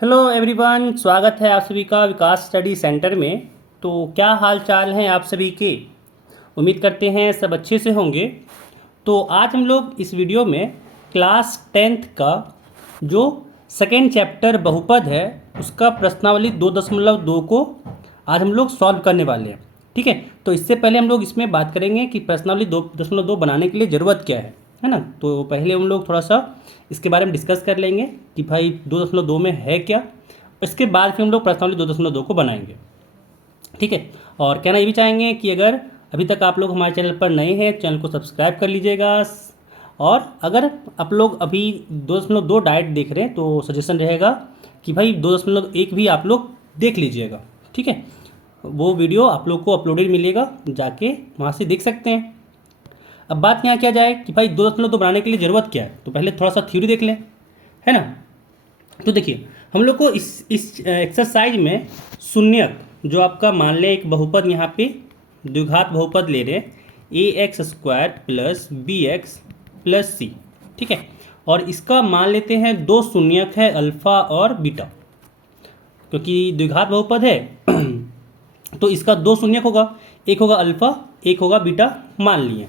Hello everyone, स्वागत है आप सभी का विकास स्टडी सेंटर में। तो क्या हाल चाल हैं आप सभी के। उम्मीद करते हैं सब अच्छे से होंगे। तो आज हम लोग इस वीडियो में क्लास 10th का जो सेकेंड चैप्टर बहुपद है उसका प्रश्नावली 2.2 को आज हम लोग सॉल्व करने वाले हैं। ठीक है, तो इससे पहले हम लोग इसमें बात करेंगे कि प्रश्नावली 2.2 बनाने के लिए ज़रूरत क्या है ना। तो पहले हम लोग थोड़ा सा इसके बारे में डिस्कस कर लेंगे कि भाई 2.2 में है क्या। इसके बाद फिर हम लोग प्रश्नावली 2.2 को बनाएंगे। ठीक है, और कहना ये भी चाहेंगे कि अगर अभी तक आप लोग हमारे चैनल पर नए हैं, चैनल को सब्सक्राइब कर लीजिएगा। और अगर आप लोग अभी 2.2 डायरेक्ट देख रहे हैं तो सजेशन रहेगा कि भाई 2.1 भी आप लोग देख लीजिएगा। ठीक है, वो वीडियो आप लोग को अपलोडेड मिलेगा, जाके वहाँ से देख सकते हैं। अब बात यहाँ क्या जाए कि भाई 2.2 बनाने के लिए ज़रूरत क्या है, तो पहले थोड़ा सा थ्योरी देख लें, है ना। तो देखिए, हम लोग को इस एक्सरसाइज में शून्यक जो आपका मान लें एक बहुपद यहाँ पे द्विघात बहुपद ले रहे हैं ax² plus bx plus c। ठीक है, और इसका मान लेते हैं दो शून्यक है अल्फ़ा और बीटा, क्योंकि द्विघात बहुपद है तो इसका दो शून्यक होगा, एक होगा अल्फ़ा एक होगा बीटा मान लिए,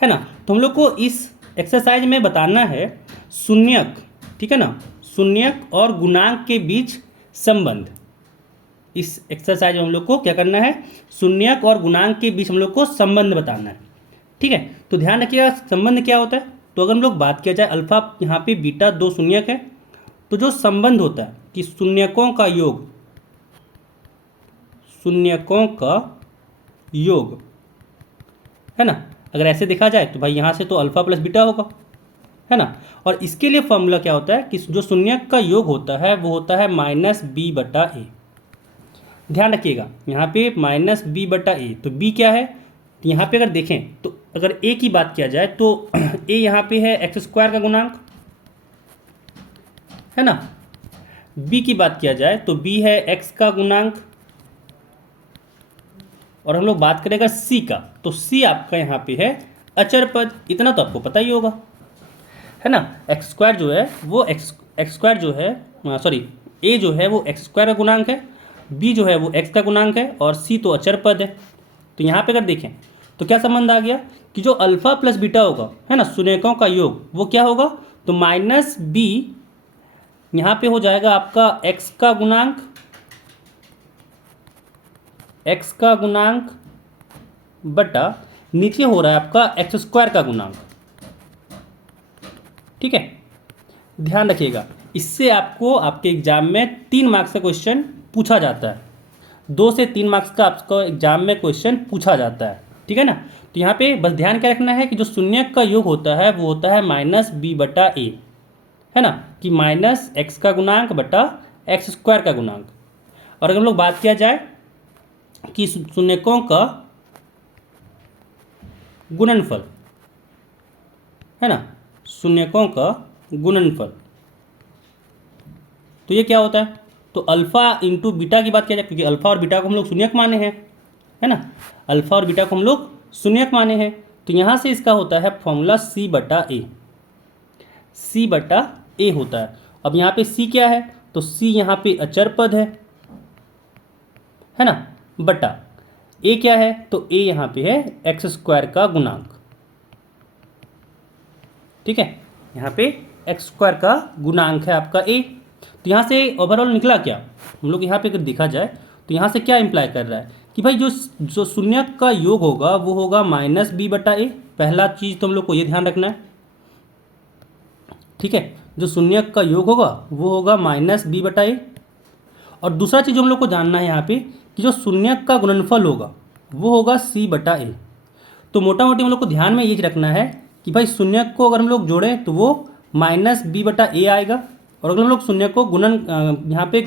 है ना। तो हम लोग को इस एक्सरसाइज में बताना है शून्यक, ठीक है ना, शून्यक और गुणांक के बीच संबंध। इस एक्सरसाइज में हम लोग को क्या करना है, शून्यक और गुणांक के बीच हम लोग को संबंध बताना है। ठीक है, तो ध्यान रखिएगा संबंध क्या होता है। तो अगर हम लोग बात किया जाए अल्फ़ा यहाँ पे बीटा दो शून्यक है, तो जो संबंध होता है कि शून्यकों का योग, शून्यकों का योग, है ना। अगर ऐसे देखा जाए तो भाई यहाँ से तो अल्फ़ा प्लस बीटा होगा, है ना। और इसके लिए फॉर्मूला क्या होता है कि जो शून्यक का योग होता है वो होता है -b/a। ध्यान रखिएगा यहाँ पे -b/a, तो b क्या है, तो यहाँ पे अगर देखें तो अगर a की बात किया जाए तो a यहाँ पे है x² का गुणांक, है ना। b की बात किया जाए तो b है x का गुणांक। और हम लोग बात करेंगे c का, तो c आपका यहाँ पे है अचर पद। इतना तो आपको पता ही होगा, है ना। x² जो है वो x² जो है सॉरी a जो है वो x² का गुणांक है, b जो है वो x का गुणांक है, और c तो अचर पद है। तो यहाँ पे अगर देखें तो क्या संबंध आ गया कि जो अल्फ़ा प्लस बीटा होगा, है ना, शून्यकों का योग, वो क्या होगा, तो -b यहाँ पे हो जाएगा आपका x का गुणांक, x का गुणांक बटा नीचे हो रहा है आपका x² का गुणांक। ठीक है, ध्यान रखिएगा, इससे आपको आपके एग्जाम में 3 मार्क्स का क्वेश्चन पूछा जाता है। 2 से 3 मार्क्स का आपको एग्जाम में क्वेश्चन पूछा जाता है, ठीक है ना। तो यहाँ पे बस ध्यान क्या रखना है कि जो शून्यक का योग होता है वो होता है -b/a, है ना, कि -x का गुणांक बटा x² का गुणांक। और अगर हम लोग बात किया जाए कि शून्यकों का गुणनफल, है ना, शून्यकों का गुणनफल, तो ये क्या होता है, तो अल्फ़ा इंटू बीटा की बात किया जाए, क्योंकि अल्फ़ा और बीटा को हम लोग शून्यक माने हैं, है ना, अल्फ़ा और बीटा को हम लोग शून्यक माने हैं। तो यहाँ से इसका होता है फॉर्मूला c/a, c/a होता है। अब यहाँ पे c क्या है, तो c यहाँ पे अचर पद है ना, बटा a क्या है, तो a यहाँ पे है x² का गुणांक। ठीक है, यहाँ पे x² का गुणांक है आपका a। तो यहाँ से ओवरऑल निकला क्या, हम लोग यहाँ पे अगर देखा जाए तो यहाँ से क्या इंप्लाई कर रहा है कि भाई जो शून्यक का योग होगा वो होगा -b/a। पहला चीज़ तो हम लोग को ये ध्यान रखना है, ठीक है, जो शून्यक का योग होगा वो होगा -b/a। और दूसरा चीज़ जो हम लोग को जानना है यहाँ पे कि जो शून्यक का गुणनफल होगा वो होगा c/a। तो मोटा मोटी हम लोग को ध्यान में ये रखना है कि भाई शून्यक को अगर हम लोग जोड़ें तो वो -b/a आएगा, और अगर हम लोग शून्य को यहाँ पे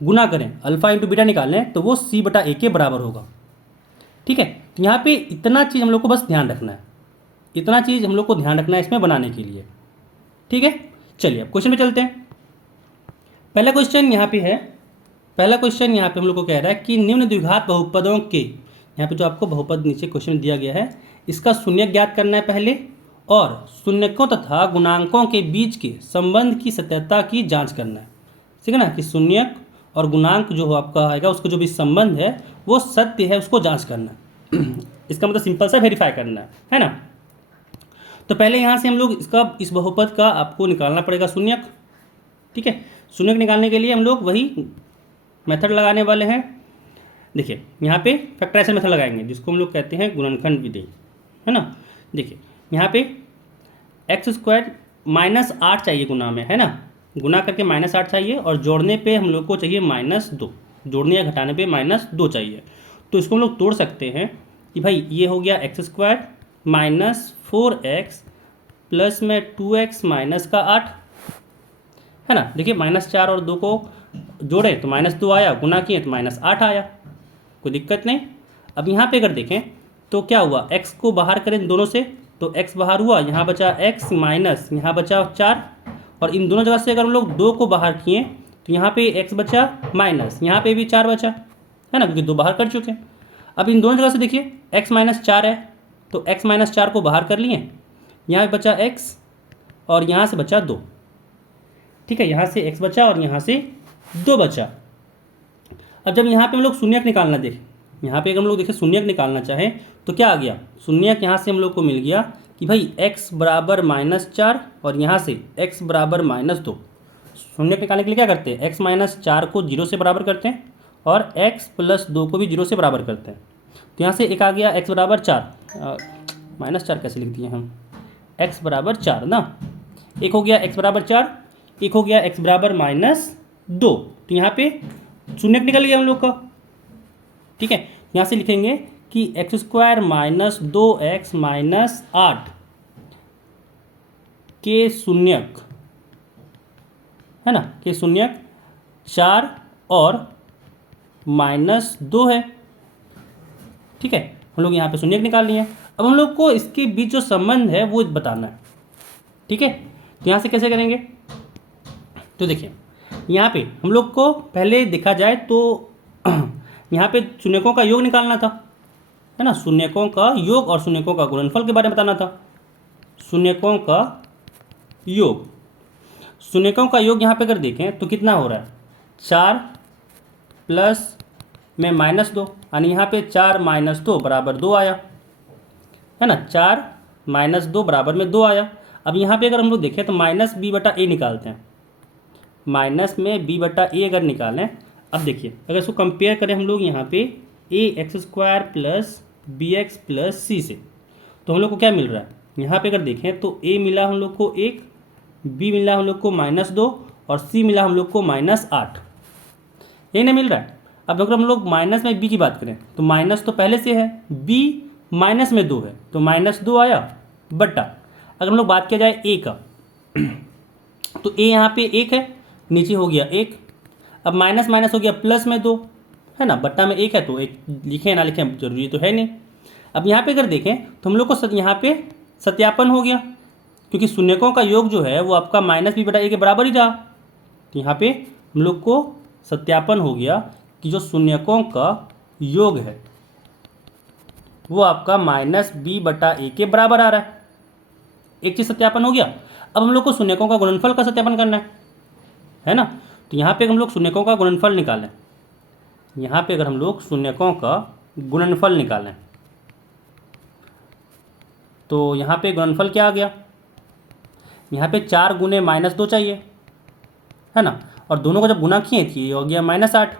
गुना करें, अल्फ़ा इंटू बीटा निकालें, तो वो c/a के बराबर होगा। ठीक है, तो यहाँ पे इतना चीज़ हम लोग को बस ध्यान रखना है, इतना चीज़ हम लोग को ध्यान रखना है इसमें बनाने के लिए। ठीक है, चलिए अब क्वेश्चन पे चलते हैं। पहला क्वेश्चन यहाँ पे है, पहला क्वेश्चन यहाँ पे हम लोग को कह रहा है कि निम्न द्विघात बहुपदों के, यहाँ पे जो आपको बहुपद नीचे क्वेश्चन दिया गया है इसका शून्यक ज्ञात करना है पहले, और शून्यकों तथा गुणांकों के बीच के संबंध की सत्यता की जांच करना है। ठीक है ना, कि शून्यक और गुणांक जो आपका आएगा उसका जो भी संबंध है वो सत्य है, उसको जांच करना है। इसका मतलब सिंपल सा वेरीफाई करना है ना। तो पहले यहाँ से हम लोग इस बहुपद का आपको निकालना पड़ेगा शून्यक। ठीक है, शून्यक निकालने के लिए हम लोग वही मेथड लगाने वाले हैं। देखिए यहाँ पे फैक्टराइजेशन मेथड लगाएंगे जिसको हम लोग कहते हैं गुणनखंड विधि, है ना। देखिए यहाँ पे x² -8 चाहिए गुना में, है ना, गुना करके -8 चाहिए और जोड़ने पे हम लोग को चाहिए -2, जोड़ने या घटाने पे -2 चाहिए। तो इसको हम लोग तोड़ सकते हैं कि भाई ये हो गया x² -4x प्लस में 2x माइनस का 8, है ना। देखिए -4 और 2 को जोड़े तो -2 आया, गुना किए तो -8 आया, कोई दिक्कत नहीं। अब यहाँ पे अगर देखें तो क्या हुआ, x को बाहर करें दोनों से तो x बाहर हुआ, यहाँ बचा x माइनस यहाँ बचा 4, और इन दोनों जगह से अगर हम लोग 2 को बाहर किए तो यहाँ पे x बचा माइनस यहाँ पे भी 4 बचा, है ना, क्योंकि 2 बाहर कर चुके हैं। अब इन दोनों जगह से देखिए x -4 है तो x -4 को बाहर कर लिए, यहाँ बचा x और यहाँ से बचा 2। ठीक है, यहाँ से x बचा और यहाँ से 2 बचा। अब जब यहाँ पे हम लोग शून्यक निकालना देखें, यहाँ पे अगर हम लोग देखें शून्यक निकालना चाहें तो क्या आ गया, शून्यक यहाँ से हम लोग को मिल गया कि भाई x बराबर -4 और यहाँ से x बराबर -2। शून्यक निकालने के लिए क्या करते हैं, x -4 को 0 से बराबर करते हैं और x + 2 को भी 0 से बराबर करते हैं। तो यहाँ से एक आ गया x बराबर 4, -4 कैसे लिख दिए हम, x बराबर 4 ना, एक हो गया x बराबर 4, एक हो गया x बराबर -2। तो यहाँ पे शून्यक निकल गया हम लोग का। ठीक है, यहाँ से लिखेंगे कि x² -2x -8 के शून्यक, है ना, के शून्यक 4 और -2 है। ठीक है, हम लोग यहाँ पे शून्यक निकाल लिए। अब हम लोग को इसके बीच जो संबंध है वो बताना है। ठीक है, तो यहाँ से कैसे करेंगे, तो देखिए यहाँ पे हम लोग को पहले देखा जाए तो यहाँ पे शून्यकों का योग निकालना था, है ना, शून्यकों का योग और शून्यकों का गुणनफल के बारे में बताना था। शून्यकों का योग, शून्यकों का योग यहाँ पे अगर देखें तो कितना हो रहा है, 4 प्लस में -2, यानी यहाँ पे 4 - 2 बराबर 2 आया, है ना, 4 - 2 बराबर में 2 आया। अब यहाँ पे अगर हम लोग देखें तो -b/a निकालते हैं, माइनस में b/a अगर निकालें, अब देखिए अगर इसको कंपेयर करें हम लोग यहाँ पे ax² + bx + c से, तो हम लोग को क्या मिल रहा है, यहाँ पे अगर देखें तो a मिला हम लोग को 1, b मिला हम लोग को -2 और c मिला हम लोग को -8, ये नहीं मिल रहा है। अब अगर हम लोग माइनस में b की बात करें तो माइनस तो पहले से है, b माइनस में 2 है तो -2 आया, बटा अगर हम लोग बात किया जाए a का तो a यहाँ पे 1 है, नीचे हो गया 1, अब माइनस माइनस हो गया प्लस में 2, है ना, बट्टा में 1 है तो 1 लिखें ना लिखें जरूरी तो है नहीं। अब यहाँ पे अगर देखें तो हम लोग को यहाँ पे सत्यापन हो गया, क्योंकि शून्यकों का योग जो है वो आपका -b/a के बराबर ही रहा। तो यहाँ पे हम लोग को सत्यापन हो गया कि जो शून्यकों का योग है वो आपका -b/a के बराबर आ रहा है। एक चीज़ सत्यापन हो गया। अब हम लोग को शून्यकों का गुणनफल का सत्यापन करना है ना। तो यहाँ पे हम लोग शून्यकों का गुणनफल निकालें, यहाँ पे अगर हम लोग शून्यकों का गुणनफल निकालें तो यहाँ पे गुणनफल क्या आ गया, यहाँ पे 4 गुने -2 चाहिए, है ना, और दोनों को जब गुना किए थे ये हो गया -8।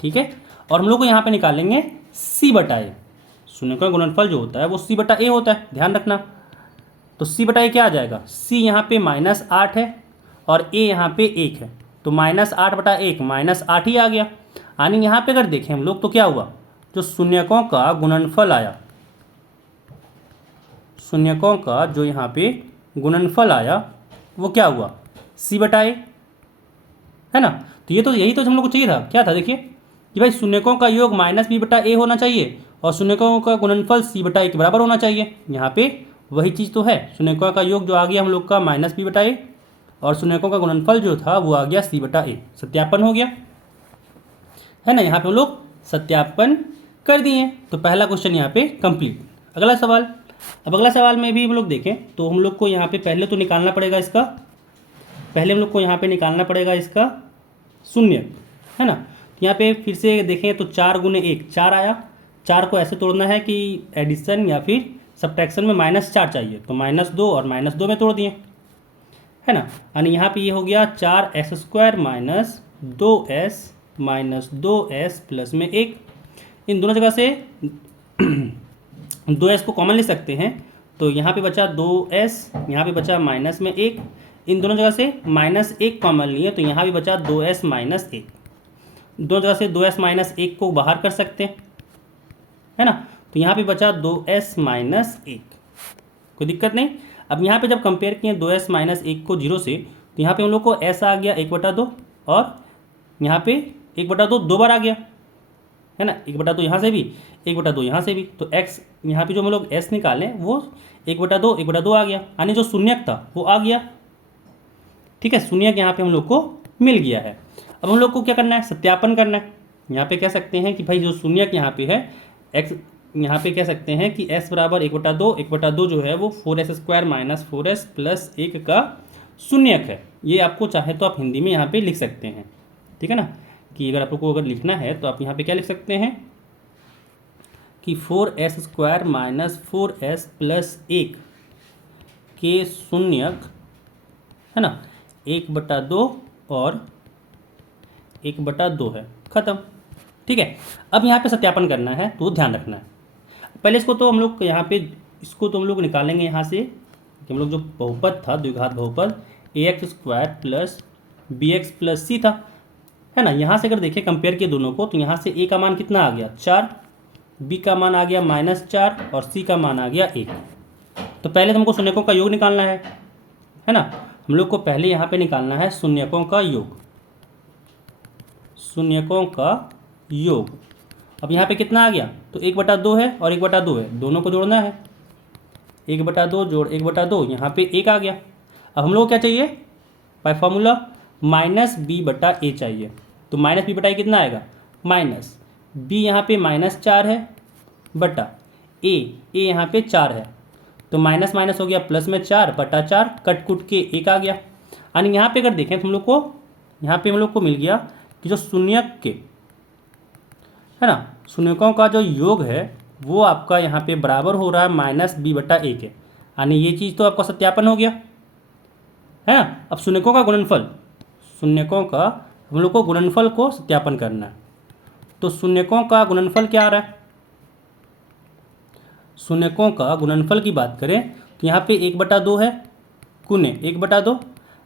ठीक है, और हम लोग को यहाँ पे निकालेंगे c/a। शून्यकों का गुणनफल जो होता है वो c/a होता है, ध्यान रखना। तो c/a क्या आ जाएगा, c यहाँ पे -8 है और a यहाँ पे 1 है, तो -8/1 -8 ही आ गया। यानी यहाँ पे अगर देखें हम लोग तो क्या हुआ, जो शून्यकों का गुणनफल आया, शून्यकों का जो यहाँ पे गुणनफल आया वो क्या हुआ, c/a, है ना। तो ये तो यही तो हम लोग को चाहिए था, क्या था देखिए कि भाई शून्यकों का योग -b/a होना चाहिए और शून्यकों का गुणनफल c/a के बराबर होना चाहिए। यहाँ पे वही चीज़ तो है, शून्यकों का योग जो आ गया हम लोग का -b/a और शून्यकों का गुणनफल जो था वो आ गया c/a। सत्यापन हो गया, है ना, यहाँ पे हम लोग सत्यापन कर दिए। तो पहला क्वेश्चन यहाँ पे कंप्लीट। अगला सवाल, अब अगला सवाल में भी हम लोग देखें तो हम लोग को यहाँ पे पहले तो निकालना पड़ेगा इसका पहले हम लोग को यहाँ पे निकालना पड़ेगा इसका शून्य, है ना। तो यहाँ पे फिर से देखें तो 4 गुने 1 4 आया। 4 को ऐसे तोड़ना है कि एडिशन या फिर सब्ट्रैक्शन में -4 चाहिए, तो -2 और -2 में तोड़ दिए, है ना। यानी यहाँ पे ये हो गया 4x² -2s प्लस में 1। इन दोनों जगह से 2s को कॉमन ले सकते हैं, तो यहाँ पे बचा 2s, यहाँ पे बचा -1। इन दोनों जगह से -1 कॉमन लिए, तो यहाँ भी बचा 2s -1। दोनों जगह से 2s -1 को बाहर कर सकते हैं, है ना। तो यहाँ पे बचा 2s -1, कोई दिक्कत नहीं। अब यहाँ पे जब कंपेयर किए 2s -1 को 0 से, तो यहाँ पे हम लोग को s आ गया 1/2 और यहाँ पे 1/2 दो बार आ गया, है ना। 1/2 यहाँ से भी, 1/2 यहाँ से भी, तो x यहाँ पे जो हम लोग s निकालें वो 1/2 आ गया, यानी जो शून्यक था वो आ गया, ठीक है। शून्यक यहाँ पे हम लोग को मिल गया है। अब हम लोग को क्या करना है, सत्यापन करना है। यहाँ पे कह सकते हैं कि भाई जो शून्यक यहाँ पे है x, यहाँ पे कह सकते हैं कि s बराबर 1/2 जो है वो 4s² -4s प्लस 1 का शून्यक है। ये आपको चाहे तो आप हिंदी में यहाँ पे लिख सकते हैं, ठीक है ना। कि अगर आप लोग को अगर लिखना है तो आप यहाँ पे क्या लिख सकते हैं कि 4s² -4s प्लस 1 के शून्यक, है ना, 1/2 और 1/2 है, ख़त्म, ठीक है। अब यहाँ पे सत्यापन करना है, तो ध्यान रखना है। पहले इसको तो हम लोग यहाँ पे इसको तो हम लोग निकालेंगे यहाँ से कि हम लोग जो बहुपद था, द्विघात बहुपद ax² plus bx plus c था, है ना। यहाँ से अगर देखें कंपेयर किए दोनों को, तो यहाँ से a का मान कितना आ गया 4, b का मान आ गया -4 और c का मान आ गया 1। तो पहले तो हमको शून्यकों का योग निकालना है ना। हम लोग को पहले यहाँ पे निकालना है शून्यकों का योग, शून्यकों का योग। अब यहाँ पे कितना आ गया, तो 1/2 है और 1/2 है, दोनों को जोड़ना है। 1/2 जोड़ 1/2, यहाँ पे 1 आ गया। अब हम लोग को क्या चाहिए, बाय फॉर्मूला -b/a चाहिए। तो -b/a कितना आएगा, b यहाँ पे -4 है बटा a यहाँ पे 4 है, तो माइनस माइनस हो गया प्लस में 4/4, कट कुट के 1 आ गया। यानी यहाँ पे अगर देखें तो हम लोग को यहाँ पे हम लोग को मिल गया कि जो शून्यक के, है ना, शून्यकों का जो योग है वो आपका यहाँ पे बराबर हो रहा है -b/a के। यानी ये चीज़ तो आपका सत्यापन हो गया, है ना। अब शून्यकों का गुणनफल, शून्यकों का हम लोग को गुणनफल को सत्यापन करना है। तो शून्यकों का गुणनफल क्या आ रहा है, शून्यकों का गुणनफल की बात करें तो यहाँ पे 1/2 है गुने 1/2,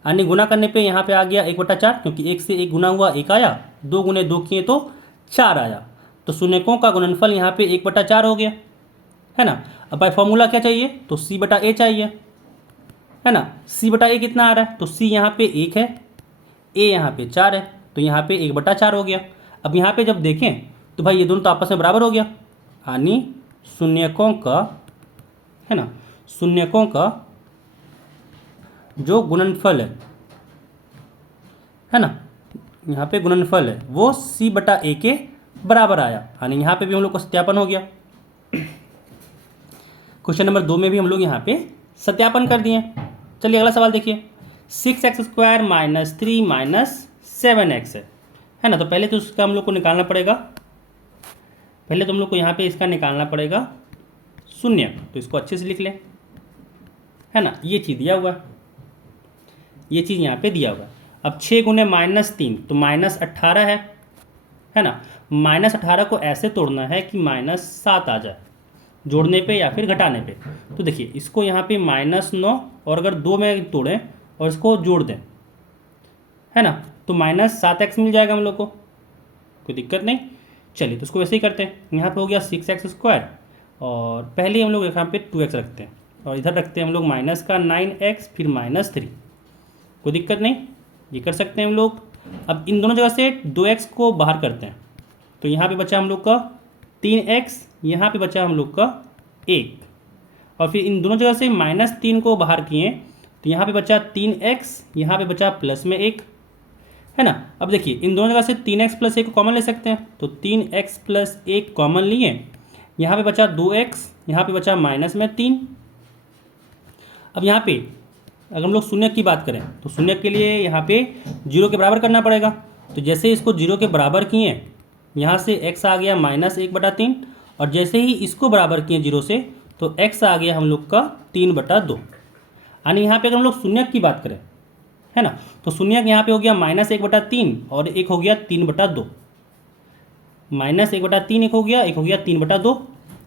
यानी गुना करने पे यहाँ पे आ गया 1/4, क्योंकि 1 से 1 गुना हुआ 1 आया, 2 गुने 2 किए तो 4 आया। तो शून्यकों का गुणनफल यहाँ पे 1/4 हो गया, है ना। अब बाय फॉर्मूला क्या चाहिए, तो c/a चाहिए, है ना। c/a कितना आ रहा है, तो c यहाँ पे 1 है, a यहाँ पे 4 है, तो यहाँ पे 1/4 हो गया। अब यहाँ पे जब देखें तो भाई ये दोनों तो आपस में बराबर हो गया, यानी शून्यकों का, है ना, शून्यकों का जो गुणनफल है ना, यहाँ पे गुणनफल है वो c/a के बराबर आया। यानी यहाँ पे भी हम लोग को सत्यापन हो गया। क्वेश्चन नंबर 2 में भी हम लोग यहाँ पे सत्यापन कर दिए। चलिए अगला सवाल देखिए, 6x² -3 -7x है ना। तो पहले तो उसका हम लोग को निकालना पड़ेगा, पहले तो हम लोग को यहाँ पे इसका निकालना पड़ेगा शून्य। तो इसको अच्छे से लिख लें, है ना। ये चीज़ दिया हुआ है, ये चीज़ यहाँ पे दिया हुआ है। अब 6 गुने -3 तो -18 है ना। -18 को ऐसे तोड़ना है कि -7 आ जाए, जोड़ने पे या फिर घटाने पे। तो देखिए इसको यहाँ पे -9 और अगर 2 में तोड़ें और इसको जोड़ दें, है ना, तो -7x मिल जाएगा हम लोग को, कोई दिक्कत नहीं। चलिए तो उसको वैसे ही करते हैं। यहाँ पे हो गया 6x² और पहले हम लोग यहाँ पे 2x रखते हैं और इधर रखते हैं हम लोग माइनस का 9x फिर -3, कोई दिक्कत नहीं, ये कर सकते हैं हम लोग। अब इन दोनों जगह से 2x को बाहर करते हैं, तो यहाँ पे बचा हम लोग का 3x, यहाँ पे बचा हम लोग का 1, और फिर इन दोनों जगह से -3 को बाहर किए तो यहाँ पे बचा 3x, यहाँ पे बचा प्लस में 1, है ना। अब देखिए इन दोनों जगह से 3x + 1 को कॉमन ले सकते हैं, तो 3x + 1 कॉमन लिए, यहाँ पे बचा 2x, यहाँ पे बचा -3। अब यहाँ पे अगर हम लोग शून्य की बात करें तो शून्य के लिए यहाँ पे 0 के बराबर करना पड़ेगा। तो जैसे इसको 0 के बराबर किए, यहाँ से x आ गया -1/3, और जैसे ही इसको बराबर किए 0 से तो x आ गया हम लोग का 3/2। यानी यहाँ पे अगर हम लोग शून्य की बात करें, है ना, तो शून्य यहाँ पे हो गया -1/3 और एक हो गया 3/2। -1/3 एक हो गया 3/2,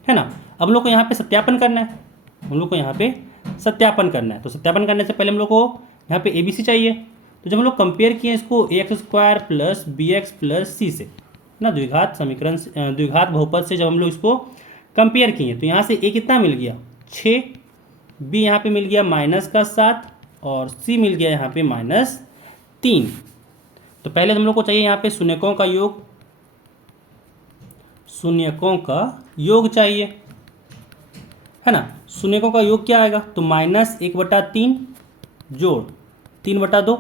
है ना। अब हम लोग को यहाँ पे सत्यापन करना है, हम लोग को यहाँ पे सत्यापन करना है। तो सत्यापन करने से पहले हम लोग को यहाँ पे ABC चाहिए। तो जब हम लोग कंपेयर किए इसको ax² + bx + c से, ना, द्विघात समीकरण द्विघात बहुपद से जब हम लोग इसको कंपेयर किए तो यहाँ से a कितना मिल गया 6, b यहाँ पे मिल गया -7 और c मिल गया यहाँ पे -3। तो पहले हम लोग को चाहिए यहाँ पे शून्यकों का योग, शून्यकों का योग चाहिए, है ना। शून्यकों का योग क्या आएगा, तो -1/3 जोड़ 3/2,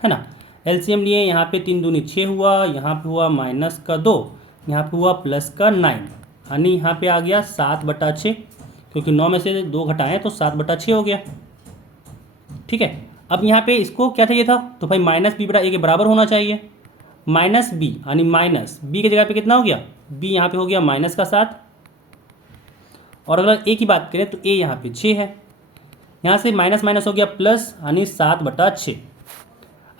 है ना। एलसीएम लिए, यहाँ पे 3 दूनी 6 हुआ, यहाँ पे हुआ -2, यहाँ पे हुआ +9, यानी यहाँ पे आ गया 7/6, क्योंकि 9 में से 2 घटाएं तो 7/6 हो गया। ठीक है, अब यहाँ पे इसको क्या चाहिए था, तो भाई -b/a के बराबर होना चाहिए। -b यानी -b की जगह पे कितना हो गया, b यहाँ पे हो गया -7, और अगर a की बात करें तो a यहाँ पे 6 है, यहाँ से माइनस हो गया प्लस, यानी 7/6।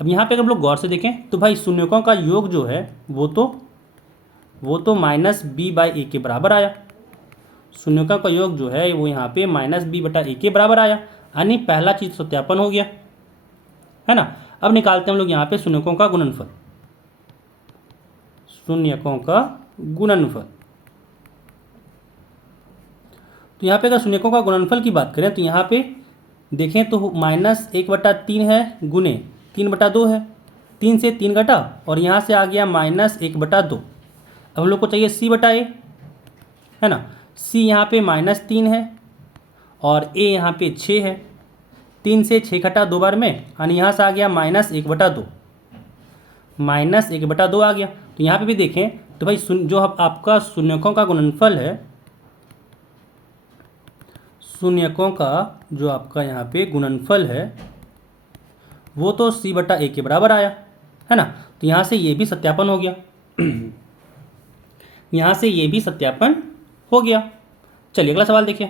अब यहाँ पे अगर हम लोग गौर से देखें तो भाई शून्यकों का योग जो है वो तो -b/a के बराबर आया। शून्यकों का योग जो है वो यहाँ पे -b/a के बराबर आया, यानी पहला चीज सत्यापन हो गया, है ना। अब निकालते हैं हम लोग यहाँ पे शून्यकों का गुणनफल, शून्यकों का गुणनफल। तो यहाँ पे अगर शून्यकों का गुणनफल की बात करें तो यहाँ पे देखें तो -1/3 है गुने 3/2 है, 3 से 3 घटा और यहाँ से आ गया -1/2। अब हम लोग को चाहिए c/a, है ना। c यहाँ पे -3 है और a यहाँ पे 6 है, 3 से 6 घटा 2 बार में, यानी यहाँ से आ गया -1/2, -1/2 आ गया। तो यहाँ पे भी देखें तो भाई जो आपका शून्यकों का गुणनफल है, शून्यकों का जो आपका यहाँ पे गुणनफल है वो तो c/a के बराबर आया, है ना। तो यहाँ से ये भी सत्यापन हो गया यहाँ से ये भी सत्यापन हो गया। चलिए अगला सवाल देखिए।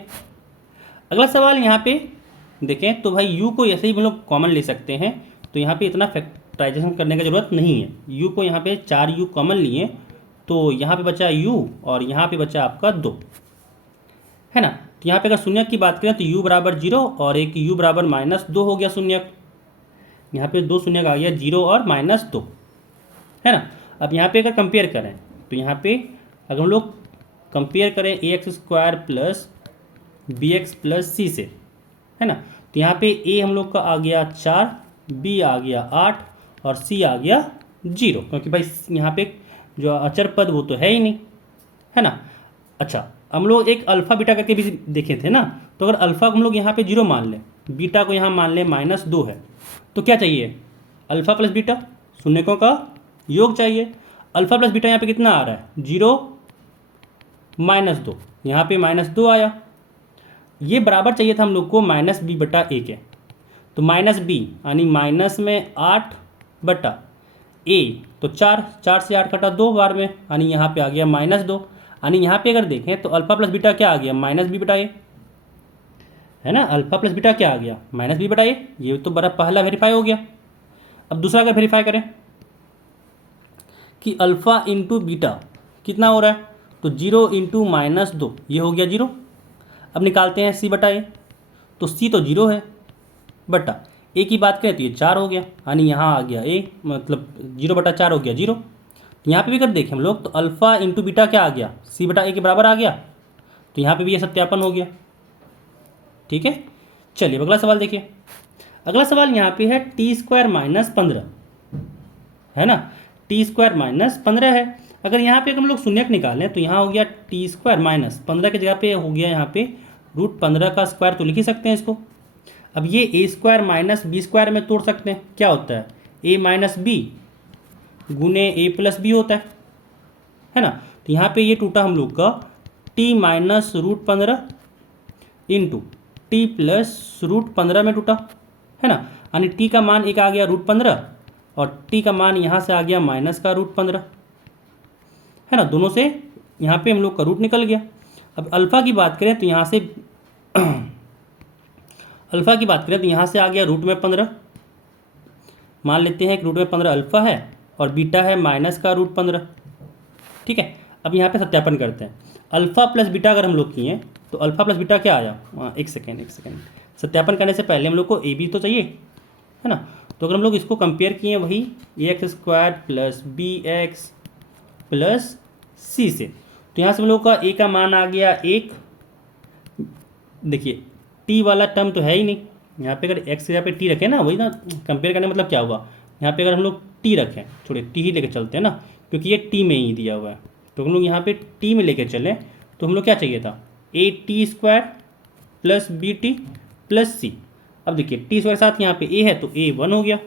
अगला सवाल यहाँ पे देखें तो भाई u को ऐसे ही हम लोग कॉमन ले सकते हैं, तो यहाँ पे इतना फैक्टराइजेशन करने की ज़रूरत नहीं है। u को यहाँ पे 4u कॉमन लिए तो यहाँ पे बचा u और यहाँ पे बचा आपका 2, है ना। तो यहाँ पे अगर शून्य की बात करें तो u बराबर 0 और एक u बराबर -2 हो गया शून्य, यहाँ पे 2 शून्य आ गया 0 और -2, है ना। अब यहाँ पे अगर कंपेयर करें तो यहाँ पे अगर हम लोग कंपेयर करें ax² + bx + c से, है ना, तो यहाँ पे a हम लोग का आ गया 4, b आ गया 8 और c आ गया 0, क्योंकि भाई यहाँ पे जो अचर पद वो तो है ही नहीं, है ना। अच्छा, हम लोग एक अल्फ़ा बीटा करके भी देखे थे ना, तो अगर अल्फ़ा को हम लोग यहाँ पे 0 मान लें, बीटा को यहाँ मान लें -2 है, तो क्या चाहिए, अल्फ़ा प्लस बीटा, शून्यकों का योग चाहिए। अल्फ़ा प्लस बीटा यहाँ पे कितना आ रहा है 0 -2, यहाँ पे -2 आया। ये बराबर चाहिए था हम लोग को -b/a के, तो -b यानी माइनस में 8/a, तो 4 से 8 कटा 2 बार में, यानी यहाँ पे आ गया -2। यानी यहाँ पे अगर देखें तो अल्फ़ा प्लस बीटा क्या आ गया -b/a, है ना। अल्फ़ा प्लस बीटा क्या आ गया -b/a, ये तो बड़ा पहला वेरीफाई हो गया। अब दूसरा अगर वेरीफाई करें कि अल्फ़ा इंटू बीटा कितना हो रहा है, तो 0 इंटू -2, ये हो गया 0। अब निकालते हैं c/a, तो c तो 0 है बटा a की बात करें तो ये 4 हो गया, यानी यहाँ आ गया a, मतलब 0/4 हो गया 0। यहाँ पे भी अगर देखें हम लोग तो अल्फ़ा इंटू बीटा क्या आ गया c/a के बराबर आ गया, तो यहाँ पे भी ये सत्यापन हो गया। ठीक है, चलिए अगला सवाल देखिए। अगला सवाल यहाँ पे है t² - 15, है ना, t² - 15 है। अगर यहाँ पे हम लोग शून्यक निकालें तो यहाँ हो गया t² - 15 की जगह पे हो गया यहाँ पे √15 का स्क्वायर, तो लिख ही सकते हैं इसको। अब ये a² - b² में तोड़ सकते हैं, क्या होता है a - b गुने a + b होता है ना। तो यहाँ पे ये टूटा हम लोग का t - √15 इंटू t + √15 में टूटा, है ना। यानी टी का मान एक आ गया √15 और टी का मान यहाँ से आ गया माइनस का √15, है ना। दोनों से यहाँ पे हम लोग का रूट निकल गया। अब अल्फ़ा की बात करें तो यहाँ से अल्फ़ा की बात करें तो यहाँ से आ गया √15, मान लेते हैं कि √15 अल्फ़ा है और बीटा है माइनस का √15, ठीक है। अब यहाँ पे सत्यापन करते हैं। अल्फ़ा प्लस बीटा अगर हम लोग किए तो अल्फ़ा प्लस बीटा क्या आया, एक सेकेंड सत्यापन करने से पहले हम लोग को ए बी तो चाहिए, है ना। तो अगर हम लोग इसको कंपेयर किए वही ax² प्लस bx प्लस सी से, तो यहाँ से हम लोग का ए का मान आ गया 1। देखिए टी वाला टर्म तो है ही नहीं, यहाँ पे अगर x यहाँ पे टी रखें ना, वही ना कंपेयर करने मतलब क्या हुआ, यहाँ पे अगर हम लोग टी रखें, छोड़े टी ही लेके चलते हैं ना, क्योंकि ये टी में ही दिया हुआ है, तो हम लोग यहाँ पे टी में लेके चलें तो हम लोग क्या चाहिए था, a² प्लस bt प्लस सी। अब देखिए टी स्क्वायर साथ यहाँ पे ए है तो ए 1 हो गया।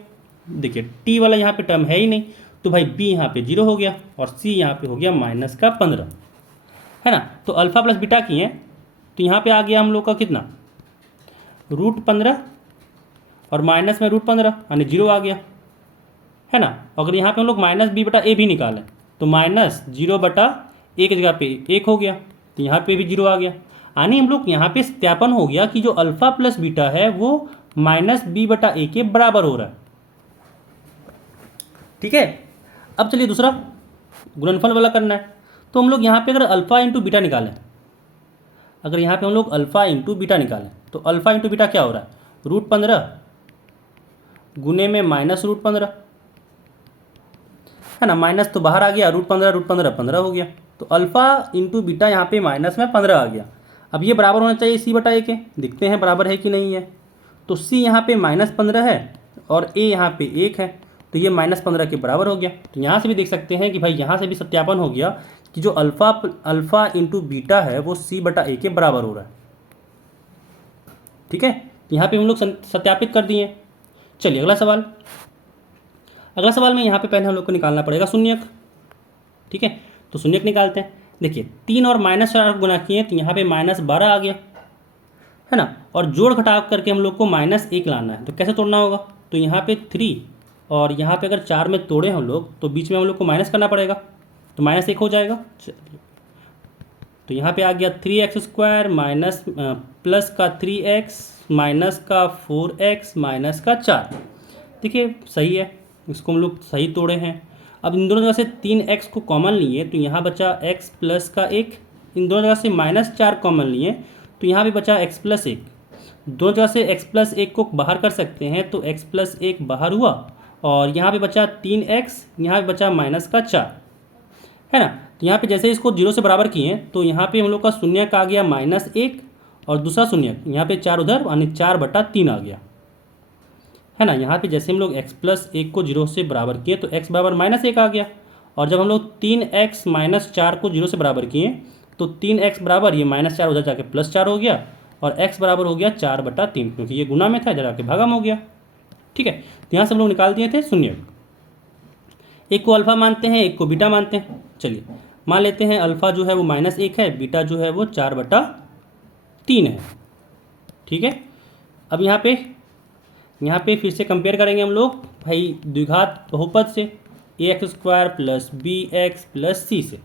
देखिए टी वाला यहाँ पे टर्म है ही नहीं, तो भाई बी यहाँ पे 0 हो गया और सी यहाँ पे हो गया माइनस का 15, है ना। तो अल्फ़ा प्लस बीटा किए तो यहाँ पे आ गया हम लोग का कितना, √15 और माइनस में √15 यानी 0 आ गया, है ना। अगर यहाँ पे हम लोग माइनस बी बटा ए भी निकालें तो माइनस 0 बटा ए की जगह पे 1 हो गया, तो यहाँ पे भी 0 आ गया। यानी हम लोग यहाँ पे सत्यापन हो गया कि जो अल्फ़ा प्लस बीटा है वो माइनस बी बटा ए के बराबर हो रहा है, ठीक है। अब चलिए दूसरा गुणनफल वाला करना है। तो हम लोग यहाँ पे अगर अल्फ़ा इंटू बीटा निकालें, अगर यहाँ पे हम लोग अल्फ़ा इंटू बीटा निकालें तो अल्फ़ा इंटू बीटा क्या हो रहा है, √15 गुने में माइनस √15, है ना। माइनस तो बाहर आ गया, √15 15 हो गया, तो अल्फ़ा इंटू बीटा यहाँ पे माइनस में 15 आ गया। अब ये बराबर होना चाहिए सी बटा ए के, देखते हैं बराबर है कि नहीं है। तो सी यहाँ पे -15 है और ए यहाँ पे 1 है, तो ये -15 के बराबर हो गया। तो यहाँ से भी देख सकते हैं कि भाई यहाँ से भी सत्यापन हो गया कि जो अल्फ़ा इंटू बीटा है वो सी बटा ए के बराबर हो रहा है, ठीक है। यहाँ पे हम लोग सत्यापित कर दिए। चलिए अगला सवाल में यहाँ पे पहले हम लोग को निकालना पड़ेगा शून्यक, ठीक है। तो शून्यक निकालते हैं। देखिए 3 और -4 गुना किए तो यहाँ पे -12 आ गया, है ना। और जोड़ घटाव करके हम लोग को -1 लाना है, तो कैसे तोड़ना होगा, तो यहाँ पे 3 और यहाँ पे अगर 4 में तोड़े हम लोग तो बीच में हम लोग को माइनस करना पड़ेगा, तो -1 हो जाएगा। चलिए तो यहाँ पे आ गया 3x² माइनस प्लस का 3x माइनस का 4x माइनस का 4। देखिए सही है, इसको हम लोग सही तोड़े हैं। अब इन दोनों जगह से 3x को कॉमन लिए तो यहाँ बचा x प्लस का 1, इन दोनों जगह से -4 कॉमन लिए तो यहाँ भी बचा x प्लस 1। दोनों जगह से x प्लस 1 को बाहर कर सकते हैं तो x प्लस 1 बाहर हुआ और यहाँ पे बचा 3x, यहाँ पे बचा -4, है ना। तो यहाँ पे जैसे इसको 0 से बराबर किए तो यहाँ पे हम लोग का शून्यक आ गया -1 और दूसरा शून्यक यहाँ पे 4 उधर यानी 4/3 आ गया, है ना। यहाँ पे जैसे हम लोग x प्लस 1 को 0 से बराबर किए तो x बराबर -1 आ गया, और जब हम लोग 3x -4 को 0 से बराबर किए तो 3x बराबर ये -4 उधर जाके +4 हो गया और x बराबर हो गया 4/3, क्योंकि ये गुना में था इधर आके भागम हो गया, ठीक है। तो यहाँ से हम लोग निकाल दिए थे शून्यक। एक को अल्फ़ा मानते हैं, एक को बीटा मानते हैं। चलिए मान लेते हैं अल्फ़ा जो है वो -1 है, बीटा जो है वो 4/3 है, ठीक है। अब यहाँ पे फिर से कंपेयर करेंगे हम लोग भाई द्विघात बहुपद से ax² plus bx plus c से।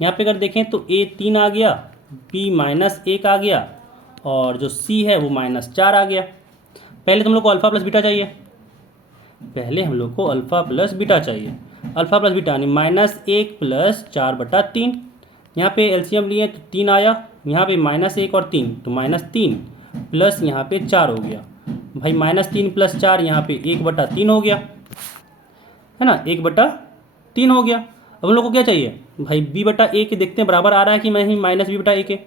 यहाँ पे अगर देखें तो a 3 आ गया, b -1 आ गया और जो c है वो -4 आ गया। पहले तो हम लोग को अल्फ़ा प्लस बीटा चाहिए, अल्फ़ा प्लस बीटा यानी -1 प्लस 4/3। यहाँ पे एलसीएम लिए तो 3 आया, यहाँ पे -1 और 3 तो -3 प्लस यहाँ पे 4 हो गया। भाई -3 प्लस 4 यहाँ पे 1/3 हो गया, है ना, 1/3 हो गया। अब हम लोग को क्या चाहिए भाई b/a के, देखते हैं बराबर आ रहा है कि नहीं -b/a के।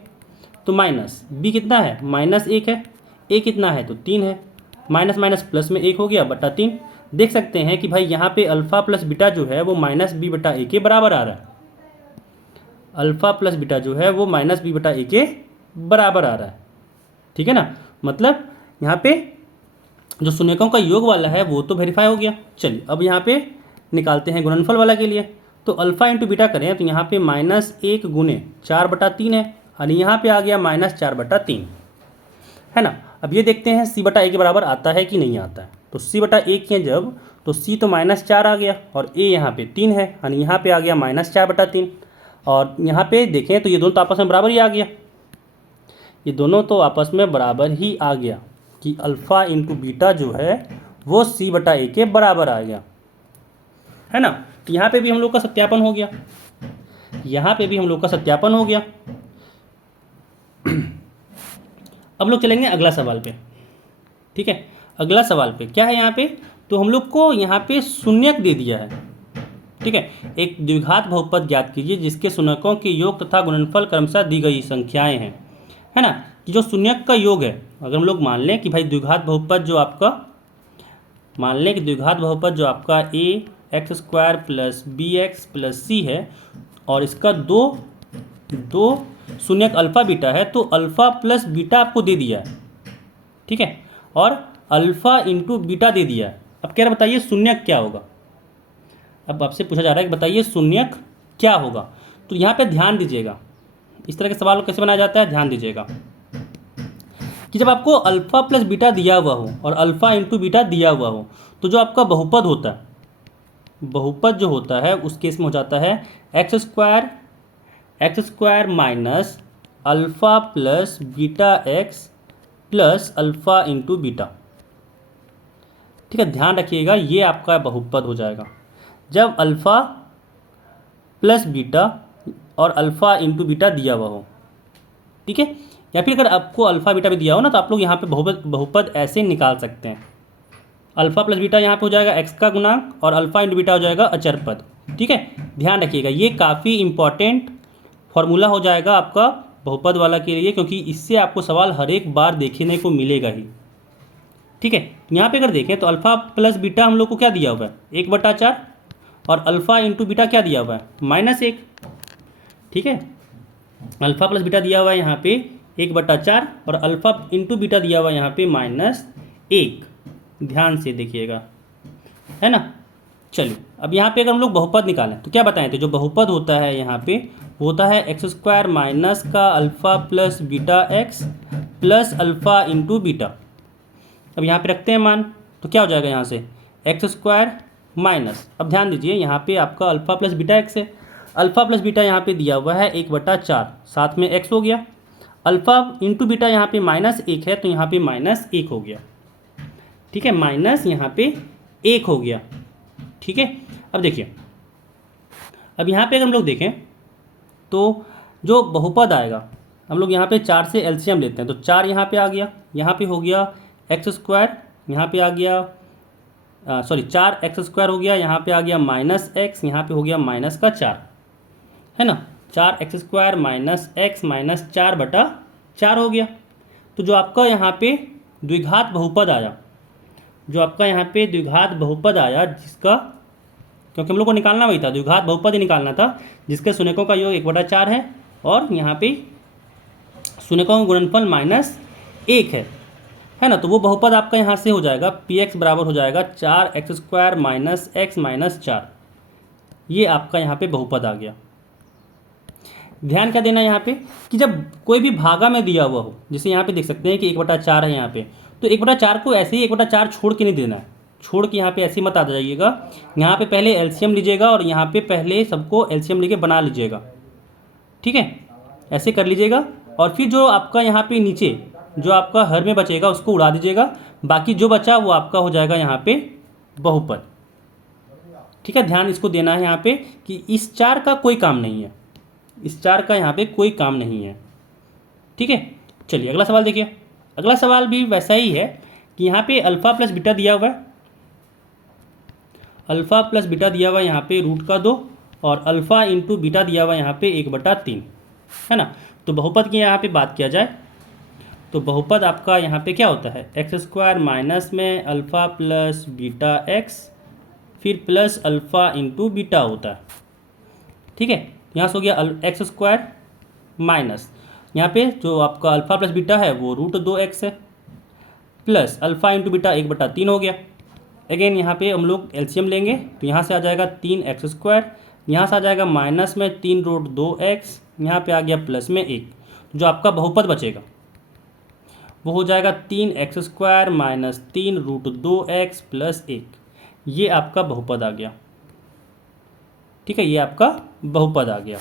तो माइनस b कितना है, -1 है, a कितना है तो 3 है, माइनस माइनस प्लस में 1 हो गया /3। देख सकते हैं कि भाई यहाँ पे अल्फ़ा प्लस बीटा जो है वो -b/a के बराबर आ रहा है, अल्फ़ा प्लस बीटा जो है वो -b/a के बराबर आ रहा है, ठीक है ना। मतलब यहाँ पे जो शून्यकों का योग वाला है वो तो वेरीफाई हो गया। चलिए अब यहाँ पे निकालते हैं गुणनफल वाला के लिए। तो अल्फ़ा इंटू बीटा करें तो यहाँ पे -1 गुने 4/3 है और यहाँ पे आ गया -4/3, है ना। अब ये देखते हैं सी बटा ए के बराबर आता है कि नहीं आता है। तो सी बटा ए किए जब, तो सी तो -4 आ गया और ए यहाँ पे 3 है, यानी यहाँ पे आ गया -4/3। और यहाँ पे देखें तो ये दोनों तो आपस में बराबर ही आ गया, ये दोनों तो आपस में बराबर ही आ गया कि अल्फ़ा इंटू बीटा जो है वो सी बटा ए के बराबर आ गया, है ना। तो यहाँ पे भी हम लोग का सत्यापन हो गया, यहाँ पे भी हम लोग का सत्यापन हो गया। अब लोग चलेंगे अगला सवाल पे, ठीक है। अगला सवाल पे क्या है यहाँ पे, तो हम लोग को यहाँ पे शून्यक दे दिया है, ठीक है। एक द्विघात बहुपद ज्ञात कीजिए जिसके शून्यकों के योग तथा गुणनफल क्रमशः दी गई संख्याएं हैं, है ना। कि जो शून्यक का योग है, अगर हम लोग मान लें कि भाई द्विघात बहुपद जो आपका, मान लें कि द्विघात बहुपद जो आपका ax² + bx + c है और इसका दो शून्यक अल्फ़ा बीटा है, तो अल्फ़ा प्लस बीटा आपको दे दिया है, ठीक है, और अल्फ़ा इंटू बीटा दे दिया है। अब कह रहा बताइए शून्यक क्या होगा। अब आपसे पूछा जा रहा है कि बताइए शून्यक क्या होगा। तो यहाँ पे ध्यान दीजिएगा, इस तरह के सवाल कैसे बनाया जाता है, ध्यान दीजिएगा कि जब आपको अल्फ़ा प्लस बीटा दिया हुआ हो और अल्फ़ा इंटू बीटा दिया हुआ हो, तो जो आपका बहुपद होता है, बहुपद जो होता है उस केस में हो जाता है x² minus alpha plus beta x plus alpha into beta, ठीक है। ध्यान रखिएगा ये आपका बहुपद हो जाएगा जब अल्फ़ा प्लस बीटा और अल्फ़ा इंटू बीटा दिया हुआ हो, ठीक है। या फिर अगर आपको अल्फ़ा बीटा भी दिया हो ना, तो आप लोग यहाँ पे बहुपद ऐसे निकाल सकते हैं। अल्फ़ा प्लस बीटा यहाँ पे हो जाएगा x का गुणांक और अल्फ़ा इंटू बीटा हो जाएगा अचर पद, ठीक है। ध्यान रखिएगा ये काफ़ी इंपॉर्टेंट फॉर्मूला हो जाएगा आपका बहुपद वाला के लिए, क्योंकि इससे आपको सवाल हर एक बार देखने को मिलेगा ही, ठीक है। यहाँ पे अगर देखें तो अल्फ़ा प्लस बीटा हम लोग को क्या दिया हुआ है 1/4 और अल्फ़ा इंटू बीटा क्या दिया हुआ है -1, ठीक है। अल्फ़ा प्लस बीटा दिया हुआ है यहाँ पे 1/4 और अल्फ़ा इंटू बीटा दिया हुआ है यहाँ पे -1। ध्यान से देखिएगा, है ना। चलिए अब यहाँ पे अगर हम लोग बहुपद निकालें तो क्या बताएं थे, जो बहुपद होता है यहाँ पे वो होता है x² माइनस का alpha plus beta x plus alpha into beta. अब यहाँ पे रखते हैं मान, तो क्या हो जाएगा यहाँ से x² माइनस, अब ध्यान दीजिए यहाँ पे आपका अल्फ़ा प्लस बीटा x है, अल्फ़ा प्लस बीटा यहाँ पे दिया हुआ है 1/4, साथ में x हो गया, अल्फ़ा इंटू बीटा यहाँ पे -1 है तो यहाँ पे -1 हो गया, ठीक है, माइनस यहाँ पे 1 हो गया, ठीक है। अब देखिए, अब यहाँ पे अगर हम लोग देखें तो जो बहुपद आएगा, हम लोग यहाँ पे 4 से एलसीएम लेते हैं, तो 4 यहाँ पे आ गया, यहाँ पे हो गया x², यहाँ पे आ गया 4x² हो गया, यहाँ पे आ गया -x, यहाँ पे हो गया -4, है ना। 4x² माइनस x माइनस 4/4 हो गया। तो जो आपका यहाँ पे द्विघात बहुपद आया, जो आपका यहाँ पे द्विघात बहुपद आया जिसका, क्योंकि हम लोग को निकालना वही था, द्विघात बहुपद ही निकालना था जिसके शून्यकों का योग 1/4 है और यहाँ पे शून्यकों का गुणनफल -1 है ना। तो वो बहुपद आपका यहाँ से हो जाएगा px बराबर हो जाएगा 4x² माइनस x माइनस 4। ये आपका यहाँ पे बहुपद आ गया। ध्यान क्या देना यहाँ पे कि जब कोई भी भागा में दिया हुआ हो, जैसे यहाँ पे देख सकते हैं कि 1/4 है यहाँ पे, तो 1/4 को ऐसे ही 1/4 छोड़ के नहीं देना है, छोड़ के यहाँ पे ऐसे ही मत आ जाइएगा। यहाँ पे पहले एलसीएम लीजिएगा और यहाँ पे पहले सबको एलसीएम लेके बना लीजिएगा, ठीक है, ऐसे कर लीजिएगा। और फिर जो आपका यहाँ पे नीचे जो आपका हर में बचेगा उसको उड़ा दीजिएगा, बाकी जो बचा वो आपका हो जाएगा यहाँ पे बहुपद, ठीक है। ध्यान इसको देना है यहाँ पे कि इस 4 का कोई काम नहीं है, इस 4 का यहाँ पे कोई काम नहीं है, ठीक है। चलिए अगला सवाल देखिए। अगला सवाल भी वैसा ही है कि यहाँ पे अल्फ़ा प्लस बीटा दिया हुआ है, अल्फ़ा प्लस बीटा दिया हुआ है यहाँ पे √2 और अल्फ़ा इंटू बीटा दिया हुआ है यहाँ पे 1/3, है ना। तो बहुपद की यहाँ पे बात किया जाए तो बहुपद आपका यहाँ पे क्या होता है x² माइनस में अल्फ़ा प्लस बीटा x फिर प्लस अल्फ़ा इंटू बीटा होता है, ठीक है। यहाँ से हो गया x² माइनस, यहाँ पे जो आपका अल्फ़ा प्लस बीटा है वो √2x है प्लस अल्फ़ा इंटू बीटा 1/3 हो गया। अगेन यहाँ पे हम लोग एलसीएम लेंगे तो यहाँ से आ जाएगा 3x², यहाँ से आ जाएगा माइनस में 3√2x, यहाँ पे आ गया प्लस में 1। जो आपका बहुपद बचेगा वो हो जाएगा 3x² माइनस 3√2x प्लस 1। ये आपका बहुपद आ गया। ठीक है, ये आपका बहुपद आ गया।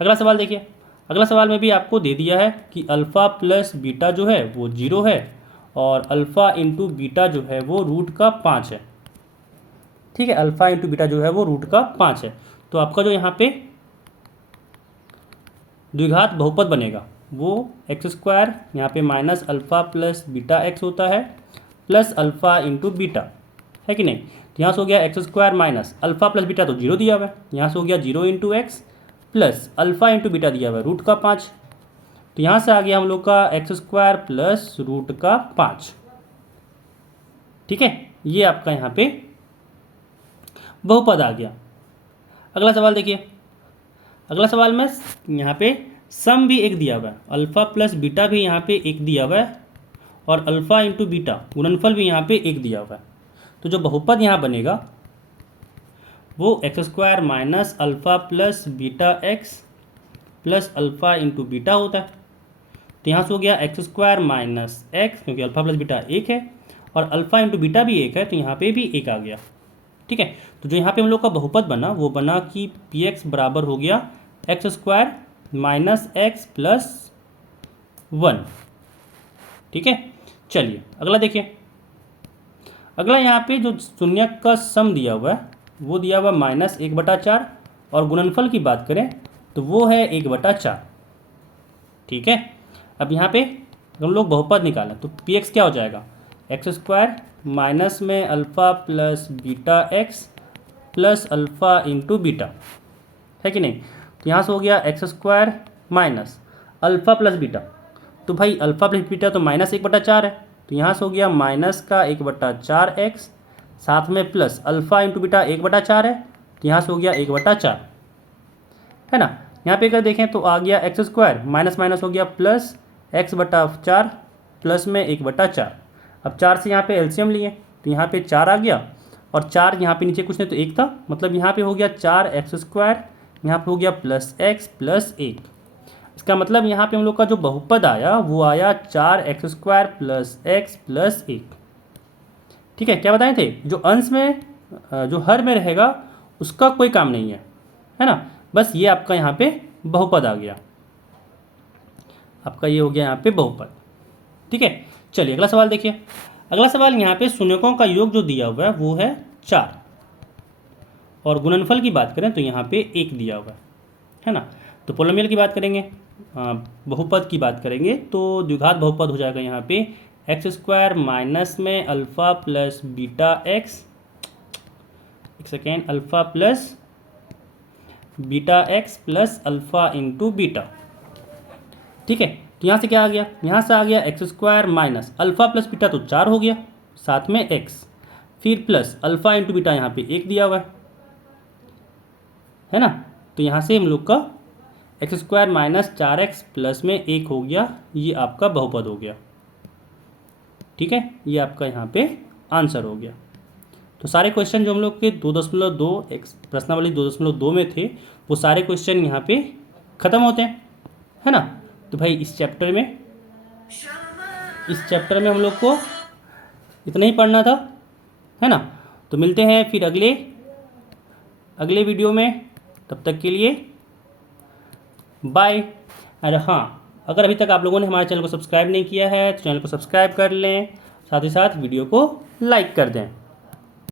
अगला सवाल देखिए। अगला सवाल में भी आपको दे दिया है कि अल्फ़ा प्लस बीटा जो है वो 0 है और अल्फ़ा इंटू बीटा जो है वो √5 है। ठीक है, अल्फ़ा इंटू बीटा जो है वो √5 है। तो आपका जो यहाँ पे द्विघात बहुपद बनेगा वो x² यहाँ पे minus alpha plus beta x होता है प्लस अल्फ़ा इंटू बीटा, है कि नहीं। तो यहाँ से हो गया x² minus alpha plus beta तो 0 दिया हुआ है, यहाँ से हो गया 0 into x plus alpha into beta दिया हुआ है √5। तो यहाँ से आ गया हम लोग का x² प्लस √5। ठीक है, ये आपका यहाँ पे बहुपद आ गया। अगला सवाल देखिए। अगला सवाल में यहाँ पे सम भी एक दिया हुआ है, अल्फ़ा प्लस बीटा भी यहाँ पे एक दिया हुआ है और अल्फ़ा इंटू बीटा गुणनफल भी यहाँ पे एक दिया हुआ है। तो जो बहुपद यहाँ बनेगा वो x² minus alpha plus beta x plus alpha into beta होता है। तो यहाँ से हो गया x² माइनस x, क्योंकि अल्फ़ा प्लस बीटा एक है और अल्फ़ा इंटू बीटा भी एक है, तो यहाँ पे भी एक आ गया। ठीक है, तो जो यहाँ पे हम लोग का बहुपद बना वो बना कि px बराबर हो गया x² माइनस x प्लस 1। ठीक है, चलिए अगला देखिए। अगला यहाँ पे जो शून्यक का सम दिया हुआ है वो दिया हुआ -1/4 और गुणनफल की बात करें तो वो है 1/4। ठीक है, अब यहाँ पे हम लोग बहुपद निकालें तो px क्या हो जाएगा, x² माइनस में alpha plus beta x plus alpha into beta, है कि नहीं। तो यहाँ से हो गया x² minus alpha plus beta, तो भाई अल्फ़ा प्लस बीटा तो -1/4 है, तो यहाँ से हो गया माइनस का 1/4x साथ में प्लस अल्फ़ा इंटू बीटा 1/4 है, तो यहाँ से हो गया 1/4, है ना। यहाँ पे अगर देखें तो आ गया x² माइनस माइनस हो गया प्लस x/4 प्लस में 1/4। अब 4 से यहाँ पे एलसीएम लिए तो यहाँ पे 4 आ गया और 4 यहाँ पे नीचे कुछ नहीं तो 1 था, मतलब यहाँ पे हो गया 4x², यहाँ पे हो गया प्लस x प्लस 1। इसका मतलब यहाँ पे हम लोग का जो बहुपद आया वो आया 4x² प्लस x प्लस 1। ठीक है, क्या बताए थे, जो अंश में जो हर में रहेगा उसका कोई काम नहीं है ना। बस ये आपका यहाँ पे बहुपद आ गया, आपका ये हो गया यहाँ पे बहुपद। ठीक है, चलिए अगला सवाल देखिए। अगला सवाल यहाँ पे शून्यकों का योग जो दिया हुआ है वो है 4 और गुणनफल की बात करें तो यहाँ पे 1 दिया हुआ है ना। तो पोलिनोमियल की बात करेंगे, बहुपद की बात करेंगे तो द्विघात बहुपद हो जाएगा यहाँ पे x² माइनस में अल्फ़ा प्लस बीटा x, एक second, alpha plus beta x plus alpha into beta. ठीक है, तो यहाँ से क्या आ गया, यहाँ से आ गया x² minus alpha plus beta तो 4 हो गया साथ में x, फिर प्लस अल्फ़ा इंटू बीटा यहाँ पे 1 दिया हुआ है ना। तो यहाँ से हम लोग का x² माइनस 4x प्लस में 1 हो गया, ये आपका बहुपद हो गया। ठीक है, ये आपका यहाँ पे आंसर हो गया। तो सारे क्वेश्चन जो हम लोग के 2.2 एक प्रश्नावली 2.2 में थे वो सारे क्वेश्चन यहाँ पे ख़त्म होते हैं, है ना। तो भाई इस चैप्टर में हम लोग को इतना ही पढ़ना था, है ना। तो मिलते हैं फिर अगले वीडियो में, तब तक के लिए बाय। अरे हाँ, अगर अभी तक आप लोगों ने हमारे चैनल को सब्सक्राइब नहीं किया है तो चैनल को सब्सक्राइब कर लें, साथ ही साथ वीडियो को लाइक कर दें।